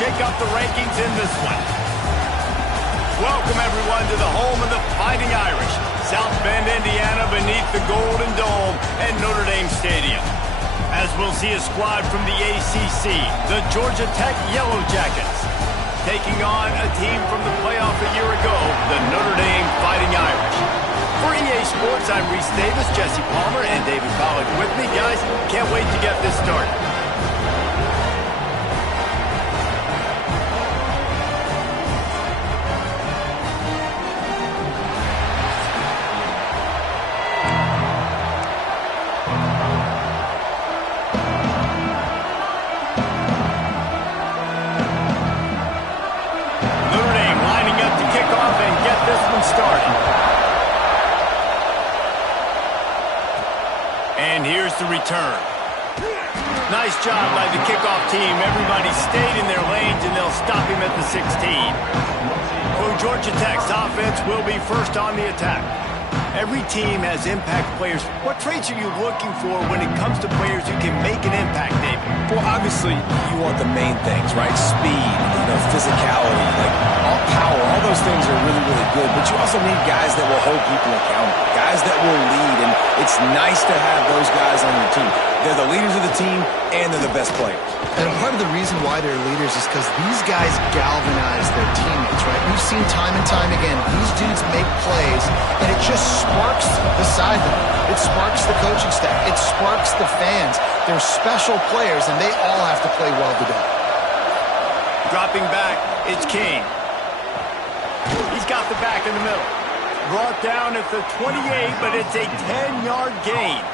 shake up the rankings in this one. Welcome, everyone, to the home of the Fighting Irish, South Bend, Indiana, beneath the Golden Dome at Notre Dame Stadium. As we'll see a squad from the ACC, the Georgia Tech Yellow Jackets, taking on a team from the playoff a year ago, the Notre Dame Fighting Irish. For EA Sports, I'm Reese Davis, Jesse Palmer, and David Pollack with me. Guys, can't wait to get this started. And here's the return. Nice job by the kickoff team. Everybody stayed in their lanes, and they'll stop him at the 16. For Georgia Tech's offense will be first on the attack. Every team has impact players. What traits are you looking for when it comes to players who can make an impact, David? Well, obviously, you want the main things, right? Speed, physicality, all power. All those things are really, really good. But you also need guys that will hold people accountable, guys that will lead. And it's nice to have those guys on your team. They're the leaders of the team, and they're the best players. And part of the reason why they're leaders is because these guys galvanize their teammates, right? We've seen time and time again, these dudes make plays, and it just sparks the sideline. It sparks the coaching staff. It sparks the fans. They're special players, and they all have to play well today. Dropping back, it's King. He's got the back in the middle. Brought down at the 28, but it's a 10-yard gain.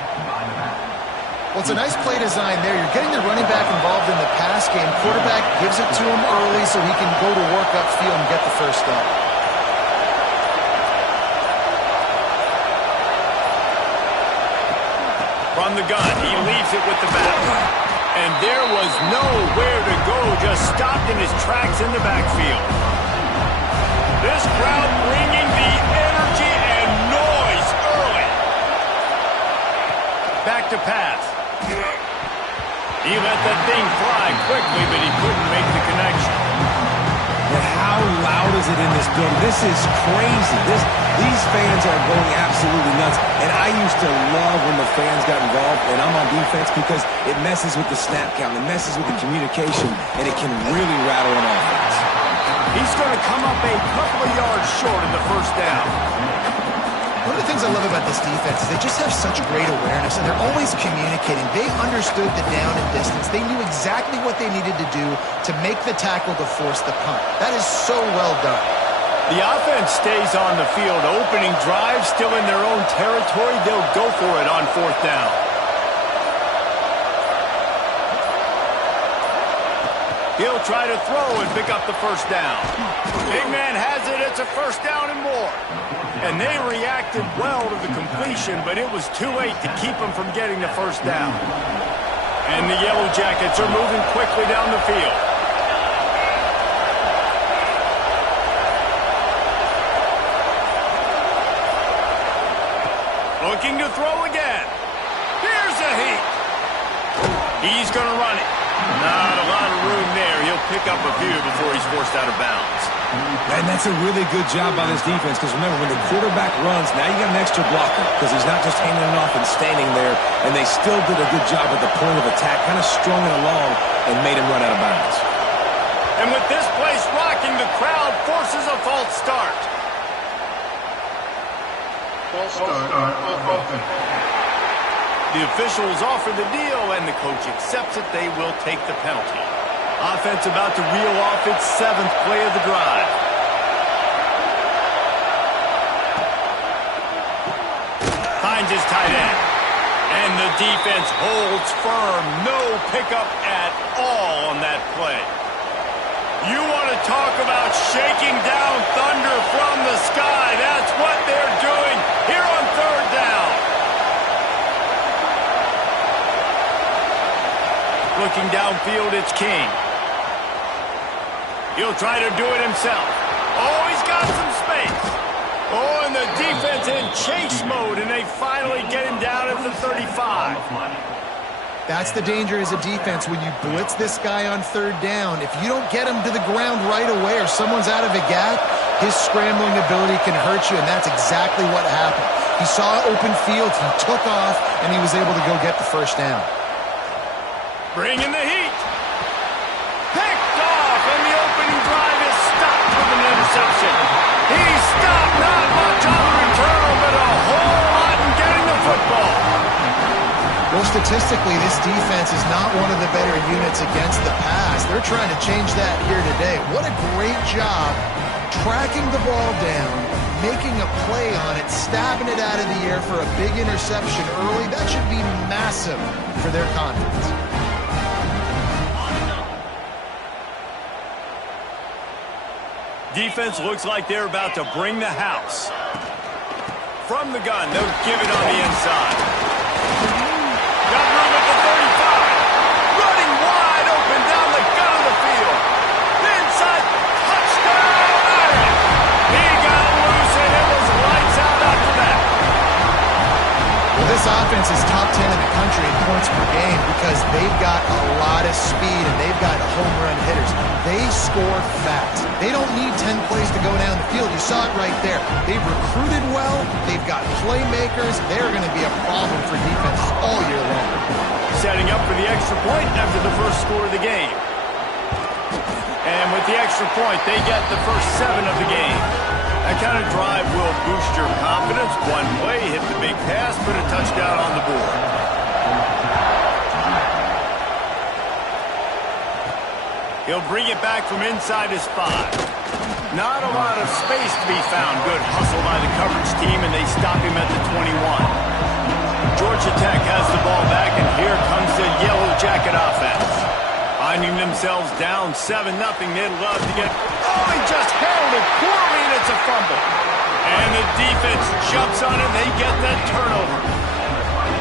Well, it's a nice play design there. You're getting the running back involved in the pass game. Quarterback gives it to him early so he can go to work upfield and get the first down. From the gun, he leaves it with the back. And there was nowhere to go, just stopped in his tracks in the backfield. This crowd bringing the energy and noise early. Back to pass. He let that thing fly quickly, but he couldn't make the connection. But how loud is it in this building? This is crazy. These fans are going absolutely nuts. And I used to love when the fans got involved, and I'm on defense, because it messes with the snap count, it messes with the communication, and it can really rattle an offense. He's going to come up a couple of yards short of the first down. One of the things I love about this defense is they just have such great awareness, and they're always communicating. They understood the down and distance. They knew exactly what they needed to do to make the tackle to force the punt. That is so well done. The offense stays on the field. Opening drive, still in their own territory. They'll go for it on fourth down. He'll try to throw and pick up the first down. Big man has it. It's a first down and more. And they reacted well to the completion, but it was too late to keep them from getting the first down. And the Yellow Jackets are moving quickly down the field. Looking to throw again. Here's a heat. He's going to run it. Not a lot of room there. He'll pick up a few before he's forced out of bounds. And that's a really good job by this defense, because remember, when the quarterback runs, now you got an extra blocker, because he's not just handing it off and standing there, and they still did a good job at the point of attack, kind of strung it along and made him run out of bounds. And with this place rocking, the crowd forces a false start. False start on offense. The officials offer the deal, and the coach accepts it. They will take the penalty. Offense about to reel off its 7th play of the drive. Finds his tight end. And the defense holds firm. No pickup at all on that play. You want to talk about shaking down thunder from the sky. That's what they're doing here on third down. Looking downfield, it's King. He'll try to do it himself. Oh, he's got some space. Oh, and the defense in chase mode, and they finally get him down at the 35. That's the danger as a defense when you blitz this guy on third down. If you don't get him to the ground right away or someone's out of a gap, his scrambling ability can hurt you, and that's exactly what happened. He saw open field, he took off, and he was able to go get the first down. Bringing the heat. Picked off, and the opening drive is stopped with an interception. He stopped not much on the return, but a whole lot in getting the football. Well, statistically, this defense is not one of the better units against the pass. They're trying to change that here today. What a great job tracking the ball down, making a play on it, stabbing it out of the air for a big interception early. That should be massive for their confidence. Defense looks like they're about to bring the house. From the gun, they'll give it on the inside. Got room at the 35. Running wide open down the gut of the field. The inside touchdown, Irish. He got loose and it was lights out after that. Well, this offense is top 10 in the country in points per game because they've got a lot of speed and they've got home run hitters. They score fast. They don't need 10 plays to go down the field. You saw it right there. They've recruited well. They've got playmakers. They're going to be a problem for defenses all year long. Setting up for the extra point after the first score of the game. And with the extra point, they get the first 7 of the game. That kind of drive will boost your confidence. One play, hit the big pass, put a touchdown on the board. He'll bring it back from inside his 5. Not a lot of space to be found. Good hustle by the coverage team, and they stop him at the 21. Georgia Tech has the ball back, and here comes the Yellow Jacket offense. Finding themselves down 7-0, they'd love to get... Oh, he just held it poorly, and it's a fumble. And the defense jumps on it, and they get that turnover.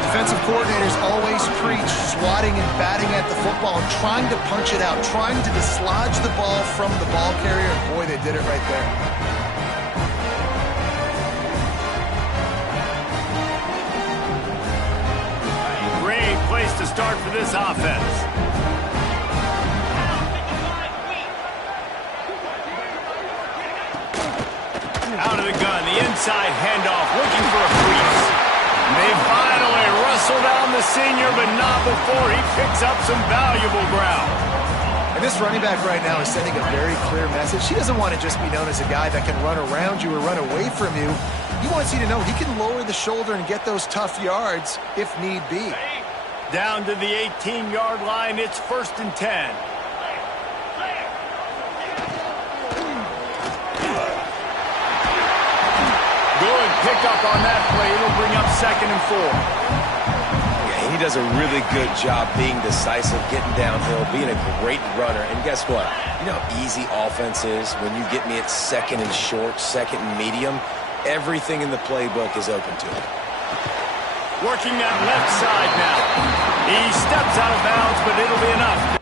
Defensive coordinators always preach swatting and batting at the football and trying to punch it out, trying to dislodge the ball from the ball carrier, and boy, they did it right there. Great place to start for this offense. Out of the gun, the inside handoff, looking for a freeze. They finally wrestle down the senior, but not before he picks up some valuable ground. And this running back right now is sending a very clear message. He doesn't want to just be known as a guy that can run around you or run away from you. He wants you to know he can lower the shoulder and get those tough yards if need be. Down to the 18-yard line, it's 1st and 10. Good pickup on that play. It'll bring up 2nd and 4. Yeah, he does a really good job being decisive, getting downhill, being a great runner. And guess what? You know how easy offense is when you get me at 2nd and short, 2nd and medium? Everything in the playbook is open to him. Working that left side now. He steps out of bounds, but it'll be enough.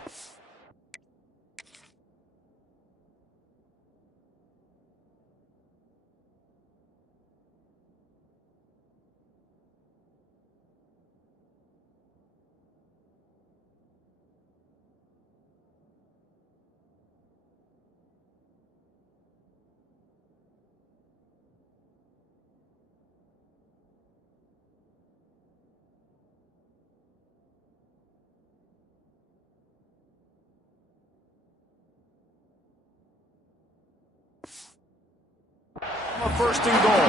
A 1st and goal.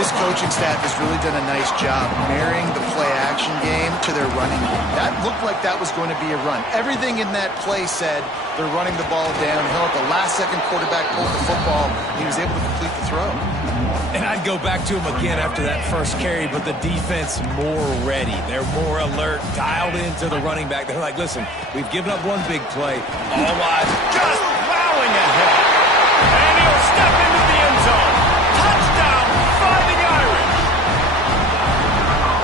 This coaching staff has really done a nice job marrying the play-action game to their running game. That looked like that was going to be a run. Everything in that play said they're running the ball downhill. At the last-second, quarterback pulled the football. He was able to complete the throw. And I'd go back to him again after that first carry, but the defense more ready. They're more alert, dialed into the running back. They're like, listen, we've given up one big play. All eyes Just plowing ahead. And he'll step into the end zone. Touchdown, Fighting Irish.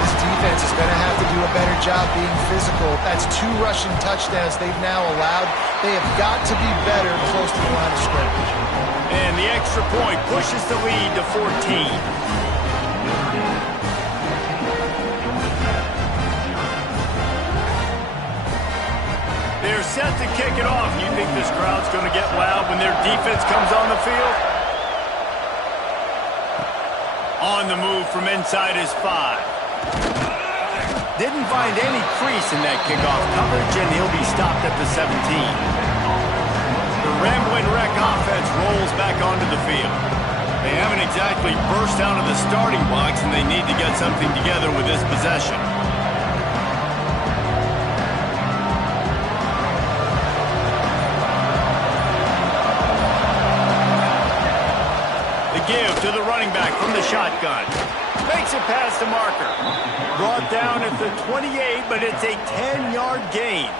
This defense is going to have to do a better job being physical. That's 2 rushing touchdowns they've now allowed. They have got to be better close to the line of scrimmage. And the extra point pushes the lead to 14. They're set to kick it off. You think this crowd's going to get loud when their defense comes on the field? On the move from inside his 5. Didn't find any crease in that kickoff coverage, and he'll be stopped at the 17. The Rambling Wreck offense rolls back onto the field. They haven't exactly burst out of the starting blocks, and they need to get something together with this possession. The give to the running back from the shotgun. Makes it past the marker. Brought down at the 28, but it's a 10-yard gain.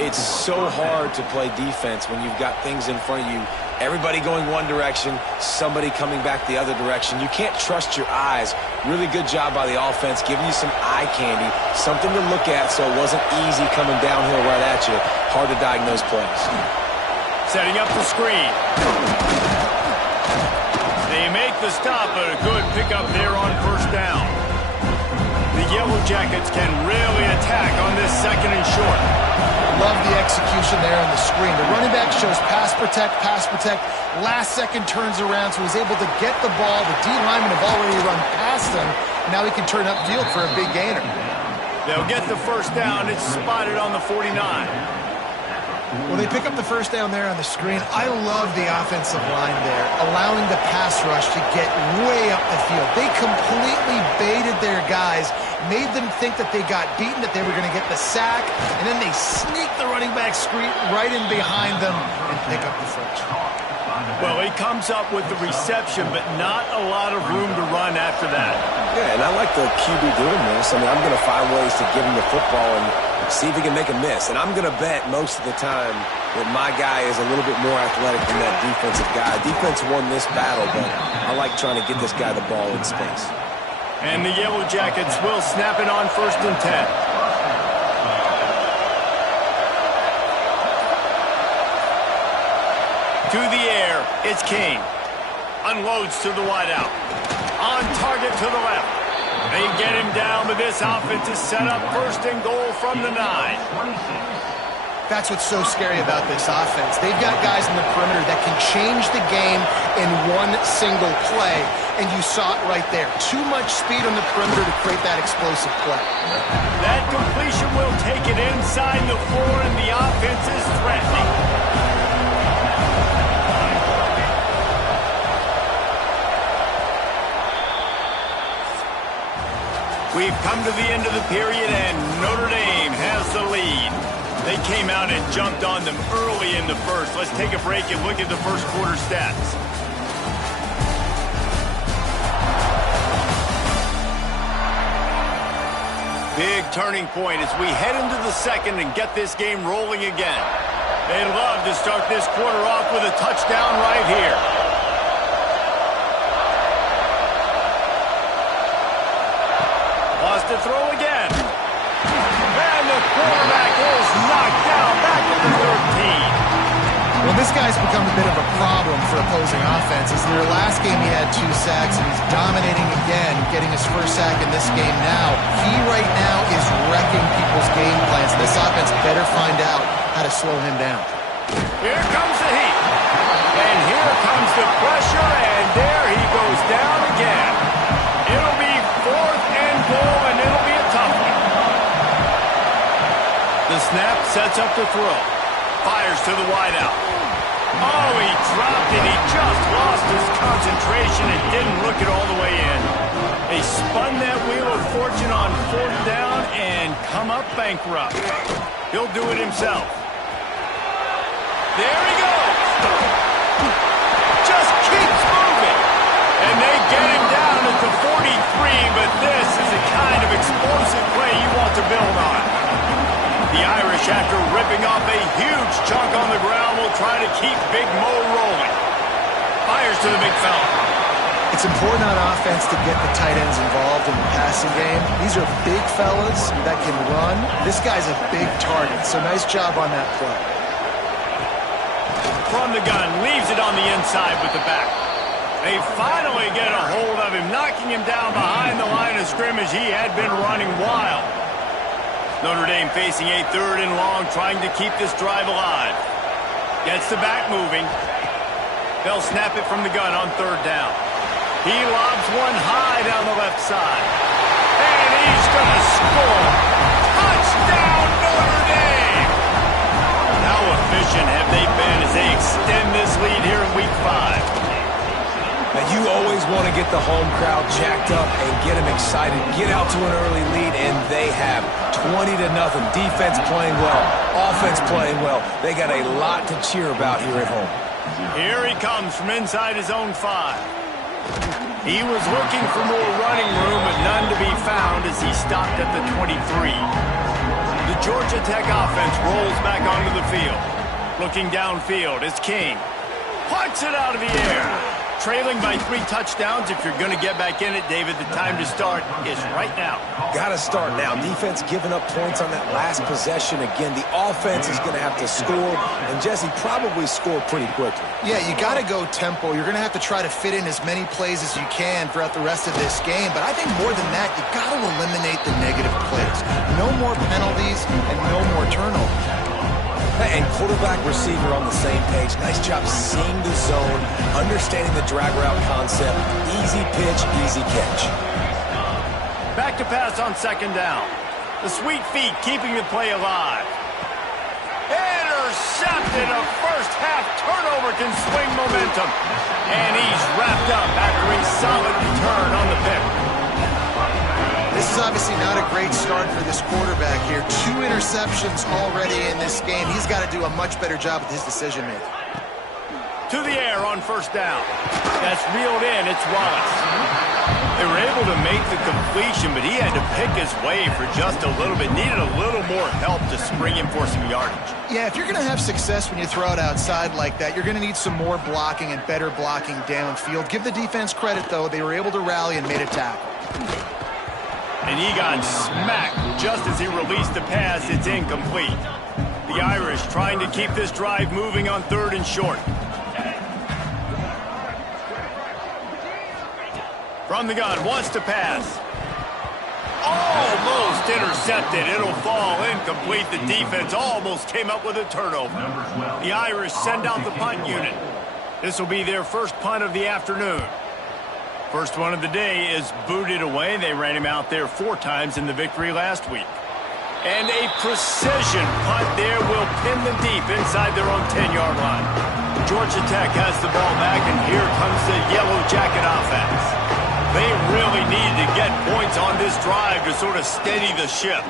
It's so hard to play defense when you've got things in front of you. Everybody going one direction, somebody coming back the other direction. You can't trust your eyes. Really good job by the offense, giving you some eye candy, something to look at so it wasn't easy coming downhill right at you. Hard to diagnose plays. Setting up the screen. They make the stop, but a good pickup there on first down. The Yellow Jackets can really attack on this second and short. Love the execution there on the screen. The running back shows pass protect, last second turns around, so he's able to get the ball. The D linemen have already run past him. Now he can turn upfield for a big gainer. They'll get the first down. It's spotted on the 49. Well, they pick up the first down there on the screen. I love the offensive line there, allowing the pass rush to get way up the field. They completely baited their guys, made them think that they got beaten, that they were going to get the sack, and then they sneak the running back screen right in behind them and pick up the first. Well, he comes up with the reception, but not a lot of room to run after that. Yeah, and I like the QB doing this. I mean, I'm going to find ways to give him the football and see if he can make a miss. And I'm going to bet most of the time that my guy is a little bit more athletic than that defensive guy. Defense won this battle, but I like trying to get this guy the ball in space. And the Yellow Jackets will snap it on first and 10. To the air, it's King. Unloads to the wideout. On target to the left. They get him down, but this offense is set up first and goal from the 9. That's what's so scary about this offense. They've got guys in the perimeter that can change the game in one single play, and you saw it right there. Too much speed on the perimeter to create that explosive play. That completion will take it inside the 4, and the offense is threatening. We've come to the end of the period, and Notre Dame has the lead. They came out and jumped on them early in the first. Let's take a break and look at the first quarter stats. Big turning point as we head into the second and get this game rolling again. They'd love to start this quarter off with a touchdown right here. To throw again. And the quarterback is knocked down back at the 13. Well, this guy's become a bit of a problem for opposing offenses. In their last game, he had 2 sacks, and he's dominating again, getting his first sack in this game now. He right now is wrecking people's game plans. This offense better find out how to slow him down. Here comes the heat. And here comes the pressure, and there he goes down again. It'll be 4th and goal, and it'll be a tough one. The snap sets up the throw. Fires to the wideout. Oh, he dropped it. He just lost his concentration and didn't look it all the way in. They spun that wheel of fortune on 4th down and come up bankrupt. He'll do it himself. There he goes. Just keeps moving. And they get him down at the 43, but this is the kind of explosive play you want to build on. The Irish, after ripping off a huge chunk on the ground, will try to keep Big Mo rolling. Fires to the big fella. It's important on offense to get the tight ends involved in the passing game. These are big fellas that can run. This guy's a big target, so nice job on that play. From the gun, leaves it on the inside with the back. They finally get a hold of him, knocking him down behind the line of scrimmage. He had been running wild. Notre Dame facing a 3rd and long, trying to keep this drive alive. Gets the back moving. They'll snap it from the gun on 3rd down. He lobs one high down the left side. And he's going to score. Touchdown, Notre Dame! How efficient have they been as they extend this lead here in Week 5? And you always want to get the home crowd jacked up and get them excited. Get out to an early lead, and they have 20-0. Defense playing well. Offense playing well. They got a lot to cheer about here at home. Here he comes from inside his own 5. He was looking for more running room, but none to be found as he stopped at the 23. The Georgia Tech offense rolls back onto the field. Looking downfield, it's King. Punts it out of the air. Trailing by 3 touchdowns. If you're going to get back in it, David, the time to start is right now. Got to start now. Defense giving up points on that last possession. Again, the offense is going to have to score, and Jesse probably score pretty quickly. Yeah, you got to go tempo. You're going to have to try to fit in as many plays as you can throughout the rest of this game. But I think more than that, you got to eliminate the negative plays. No more penalties and no more turnovers. And quarterback, receiver on the same page. Nice job seeing the zone, understanding the drag route concept. Easy pitch, easy catch. Back to pass on 2nd down. The sweet feet keeping the play alive. Intercepted. A first-half turnover can swing momentum. And he's wrapped up after a solid return on the pick. This is obviously not a great start for this quarterback here. 2 interceptions already in this game. He's got to do a much better job with his decision-making. To the air on 1st down. That's reeled in. It's Wallace. They were able to make the completion, but he had to pick his way for just a little bit. Needed a little more help to spring him for some yardage. Yeah, if you're going to have success when you throw it outside like that, you're going to need some more blocking and better blocking downfield. Give the defense credit, though. They were able to rally and made a tackle. And he got smacked just as he released the pass. It's incomplete. The Irish trying to keep this drive moving on 3rd and short. From the gun, wants to pass. Almost intercepted. It'll fall incomplete. The defense almost came up with a turnover. The Irish send out the punt unit. This will be their first punt of the afternoon. First one of the day is booted away. They ran him out there 4 times in the victory last week. And a precision punt there will pin them deep inside their own 10-yard line. Georgia Tech has the ball back, and here comes the Yellow Jacket offense. They really need to get points on this drive to sort of steady the ship.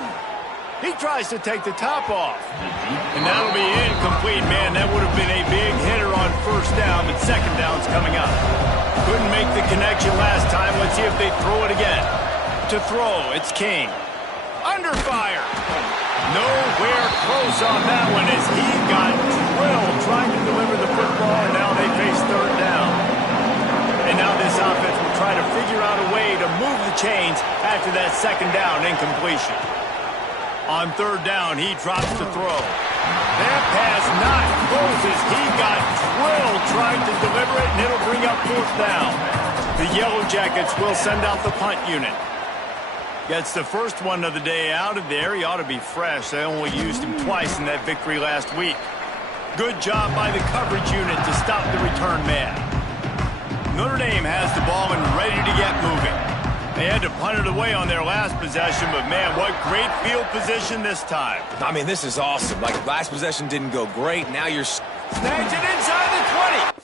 He tries to take the top off. And that'll be incomplete, man. That would have been a big hitter on 1st down, but 2nd down's coming up. Couldn't make the connection last time. Let's see if they throw it again. To throw, it's King. Under fire. Nowhere close on that one as he got drilled trying to deliver the football, and now they face 3rd down. And now this offense will try to figure out a way to move the chains after that 2nd down incompletion. On 3rd down, he drops to throw. That pass not close as he got drilled trying to deliver it, and it'll bring up 4th down. The Yellow Jackets will send out the punt unit. Gets the first one of the day out of there. He ought to be fresh. They only used him twice in that victory last week. Good job by the coverage unit to stop the return man. Notre Dame has the ball and ready to get moving. They had to punt it away on their last possession, but man, what great field position this time. I mean, this is awesome. Like, last possession didn't go great. Now you're... Snags it inside the 20.